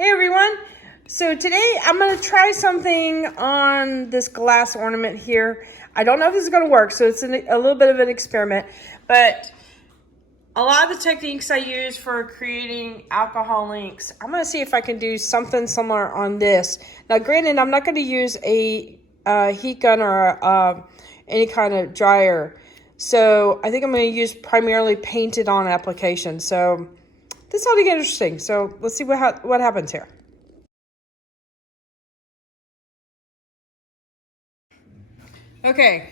Hey everyone! So today I'm going to try something on this glass ornament here. I don't know if this is going to work, so it's a little bit of an experiment, but a lot of the techniques I use for creating alcohol inks, I'm going to see if I can do something similar on this. Now granted, I'm not going to use a heat gun or any kind of dryer, so I think I'm going to use primarily painted on application. So this ought to get interesting. So let's see what happens here. Okay,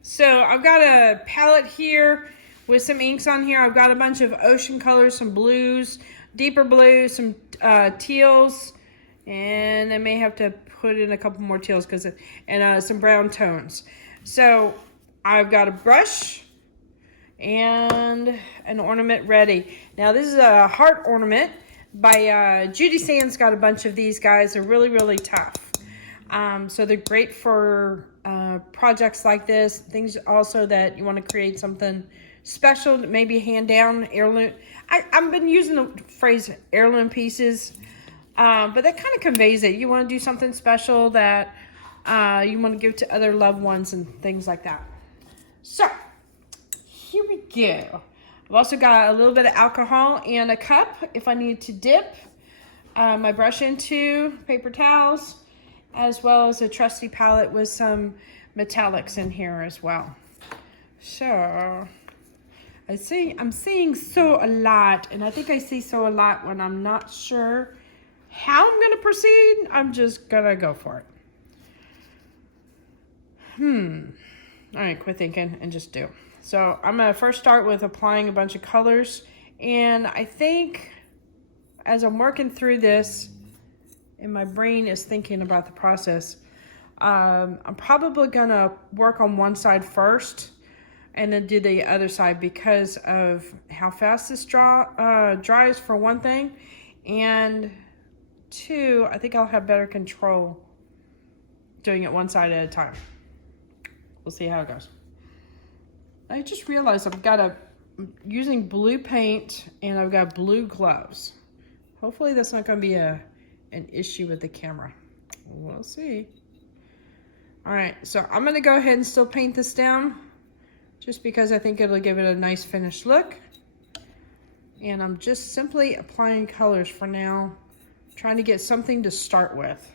so I've got a palette here with some inks on here. I've got a bunch of ocean colors, some blues, deeper blues, some teals, and I may have to put in a couple more teals and some brown tones. So I've got a brush and an ornament ready. Now this is a heart ornament by Judy. Jhsand's got a bunch of these guys. They're really, really tough. So they're great for projects like this, things also that you want to create something special, maybe hand down heirloom. I've been using the phrase heirloom pieces, but that kind of conveys it. You want to do something special that you want to give to other loved ones and things like that. So here we go. I've also got a little bit of alcohol and a cup if I need to dip my brush into, paper towels, as well as a trusty palette with some metallics in here as well. So I'm seeing so a lot, and I think I see so a lot when I'm not sure how I'm gonna proceed. I'm just gonna go for it. All right, quit thinking and just do. So I'm gonna first start with applying a bunch of colors, and I think as I'm working through this, and my brain is thinking about the process, I'm probably gonna work on one side first and then do the other side because of how fast this dries for one thing, and two, I think I'll have better control doing it one side at a time. We'll see how it goes. I just realized I'm using blue paint and I've got blue gloves. Hopefully that's not gonna be an issue with the camera. We'll see. All right, so I'm gonna go ahead and still paint this down just because I think it'll give it a nice finished look. And I'm just simply applying colors for now, trying to get something to start with.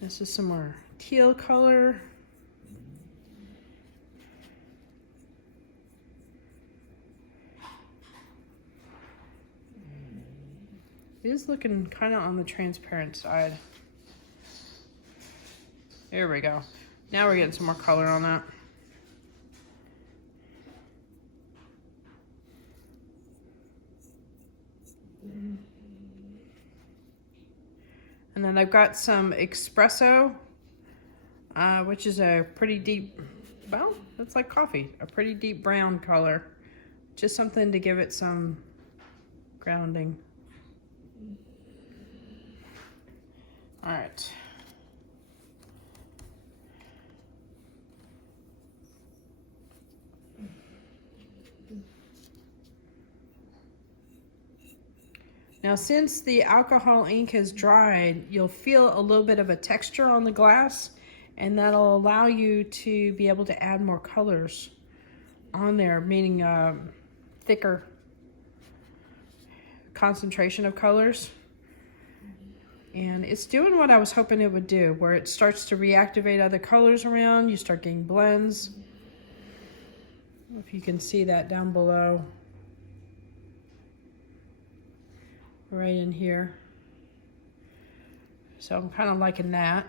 This is some more teal color. It is looking kind of on the transparent side. There we go. Now we're getting some more color on that. And then I've got some espresso, which is a pretty deep, well, it's like coffee, a pretty deep brown color. Just something to give it some grounding. All right. Now, since the alcohol ink has dried, you'll feel a little bit of a texture on the glass, and that'll allow you to be able to add more colors on there, meaning thicker concentration of colors. And it's doing what I was hoping it would do, where it starts to reactivate other colors around. You start getting blends. I don't know if you can see that down below. Right in here. So I'm kind of liking that.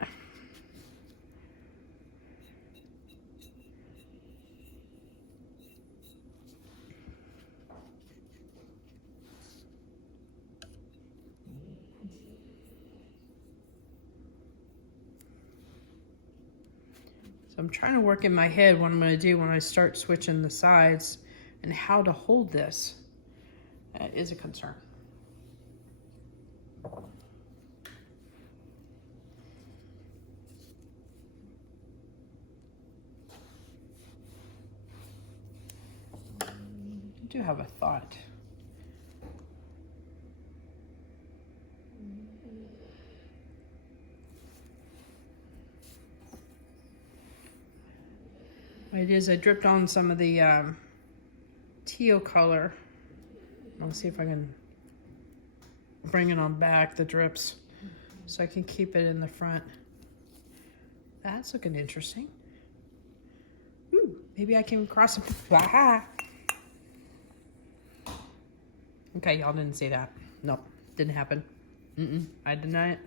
So I'm trying to work in my head what I'm going to do when I start switching the sides, and how to hold this is a concern. do have a thought. What it is, I dripped on some of the teal color. I'll see if I can bring it on back, the drips, so I can keep it in the front. That's looking interesting. Ooh, maybe I can cross it. Ah. Okay, y'all didn't see that. Nope, didn't happen. I deny it.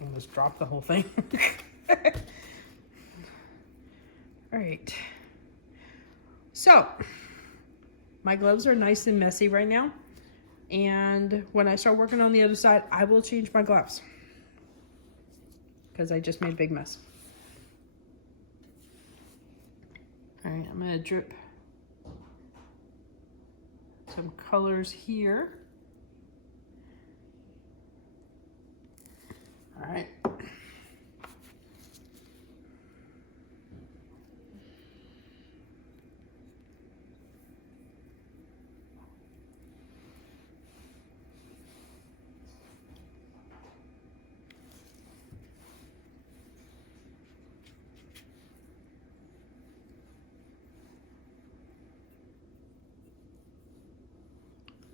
Almost dropped the whole thing. All right. So, my gloves are nice and messy right now. And when I start working on the other side, I will change my gloves. Because I just made a big mess. All right, I'm gonna drip some colors here. All right.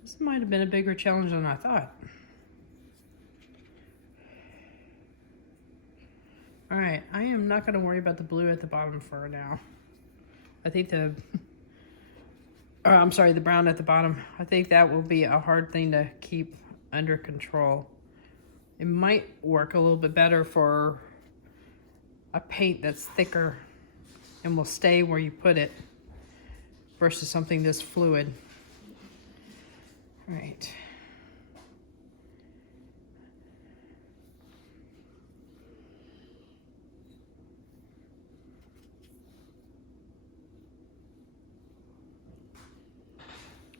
This might have been a bigger challenge than I thought. All right, I am not going to worry about the blue at the bottom for now. I think the brown at the bottom. I think that will be a hard thing to keep under control. It might work a little bit better for a paint that's thicker and will stay where you put it versus something this fluid. All right.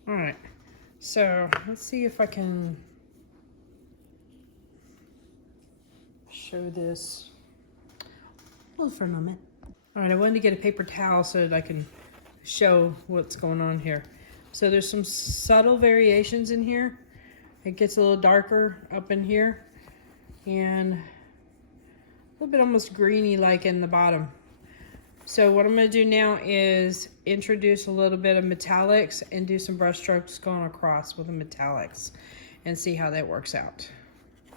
All right, so let's see if I can show this. Hold for a moment. All right, I wanted to get a paper towel so that I can show what's going on here. So there's some subtle variations in here. It gets a little darker up in here and a little bit almost greeny like in the bottom. So what I'm going to do now is introduce a little bit of metallics and do some brush strokes going across with the metallics and see how that works out. I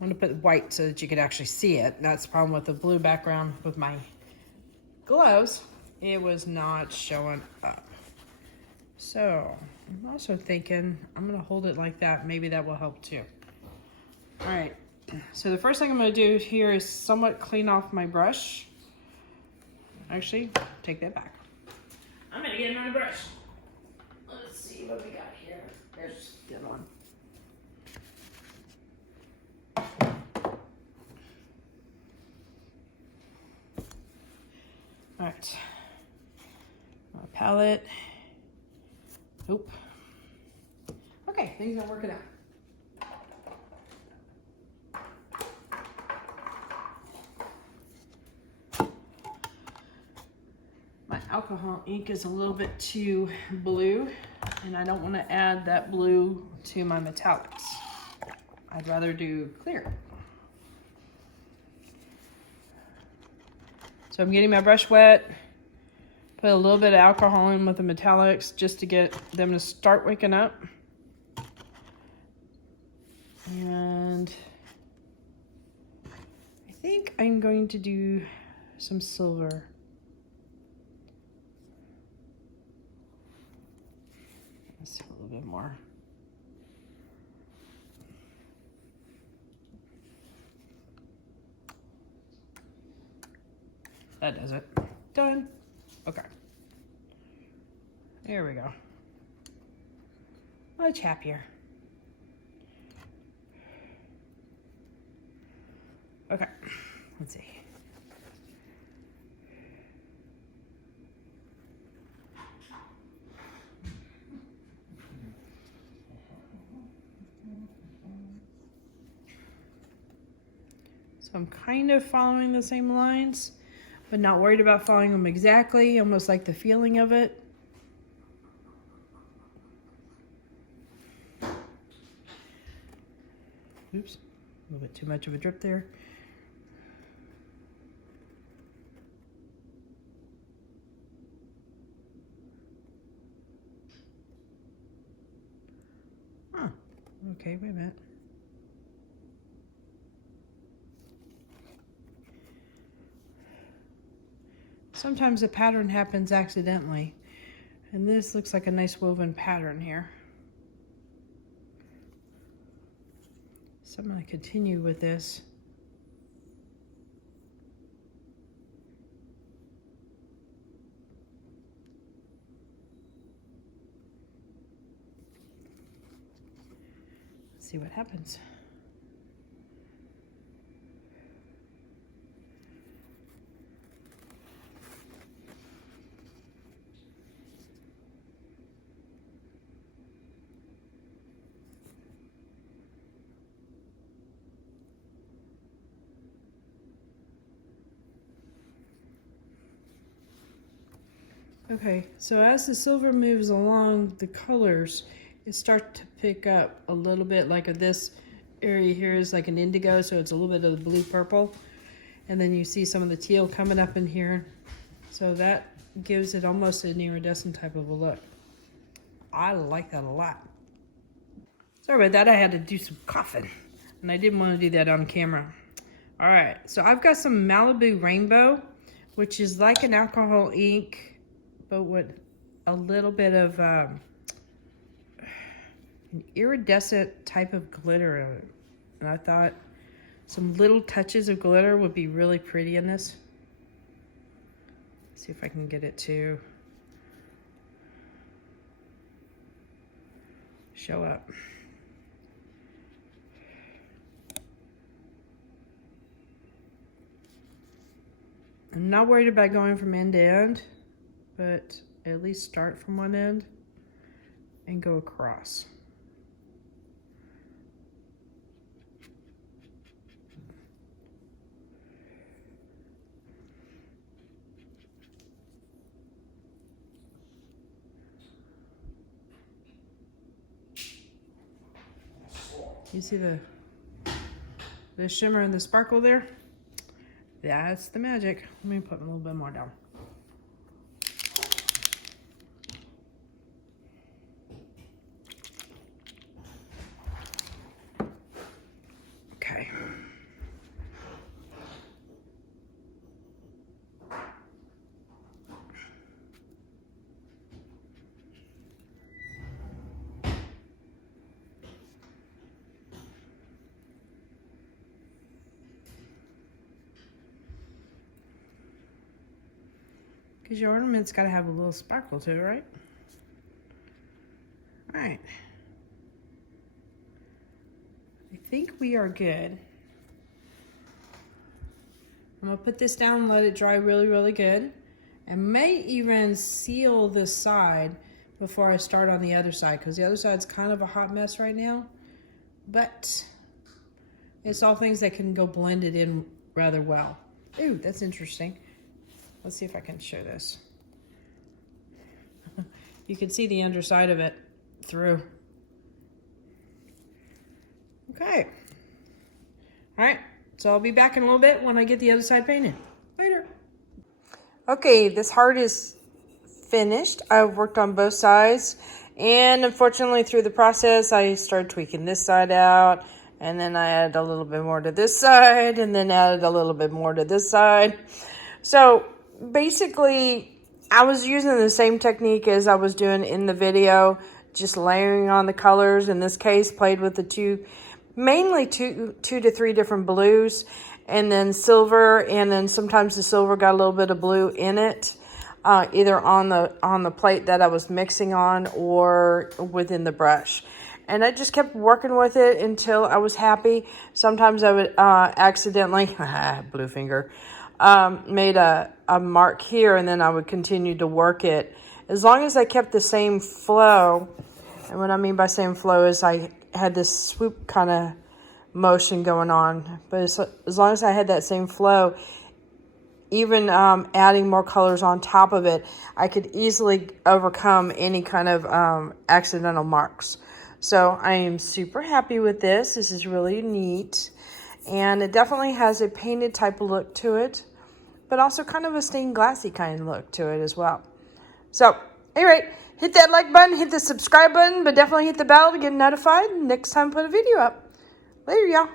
want to put white so that you could actually see it. That's the problem with the blue background with my gloves. It was not showing up. So I'm also thinking I'm going to hold it like that. Maybe that will help too. All right. So the first thing I'm going to do here is somewhat clean off my brush. Actually, take that back. I'm gonna get another brush. Let's see what we got here. There's the other one. All right. Our palette. Oop. Okay, things are working out. Alcohol ink is a little bit too blue, and I don't want to add that blue to my metallics. I'd rather do clear. So I'm getting my brush wet, put a little bit of alcohol in with the metallics just to get them to start waking up. And I think I'm going to do some silver. A little bit more. That does it. Done. Okay. There we go. Much happier. Okay. Let's see. So I'm kind of following the same lines, but not worried about following them exactly, almost like the feeling of it. Oops, a little bit too much of a drip there. Huh. Okay, wait a minute. Sometimes the pattern happens accidentally. And this looks like a nice woven pattern here. So I'm going to continue with this. Let's see what happens. Okay, so as the silver moves along, the colors, it starts to pick up a little bit. Like this area here is like an indigo, so it's a little bit of the blue purple. And then you see some of the teal coming up in here. So that gives it almost an iridescent type of a look. I like that a lot. Sorry about that, I had to do some coughing. And I didn't want to do that on camera. All right, so I've got some Marabu Rainbow, which is like an alcohol ink, but with a little bit of an iridescent type of glitter in it. And I thought some little touches of glitter would be really pretty in this. See if I can get it to show up. I'm not worried about going from end to end, but at least start from one end and go across. You see the shimmer and the sparkle there? That's the magic. Let me put a little bit more down. Okay. Because your ornament's got to have a little sparkle to it, right? All right. I think we are good. I'm going to put this down and let it dry really, really good. And may even seal this side before I start on the other side, because the other side's kind of a hot mess right now. But it's all things that can go blended in rather well. Ooh, that's interesting. Let's see if I can show this. You can see the underside of it through. Okay. All right, so I'll be back in a little bit when I get the other side painted. Later. Okay, this heart is finished. I've worked on both sides, and unfortunately through the process I started tweaking this side out, and then I added a little bit more to this side, and then added a little bit more to this side. So basically, I was using the same technique as I was doing in the video, just layering on the colors. In this case, played with the mainly two to three different blues, and then silver, and then sometimes the silver got a little bit of blue in it, either on the plate that I was mixing on or within the brush. And I just kept working with it until I was happy. Sometimes I would accidentally, blue finger, made a mark here, and then I would continue to work it. As long as I kept the same flow, and what I mean by same flow is I had this swoop kind of motion going on, but as long as I had that same flow, even adding more colors on top of it, I could easily overcome any kind of accidental marks. So I am super happy with this. This is really neat. And it definitely has a painted type of look to it, but also kind of a stained glassy kind of look to it as well. So anyway, hit that like button, hit the subscribe button, but definitely hit the bell to get notified next time I put a video up. Later, y'all.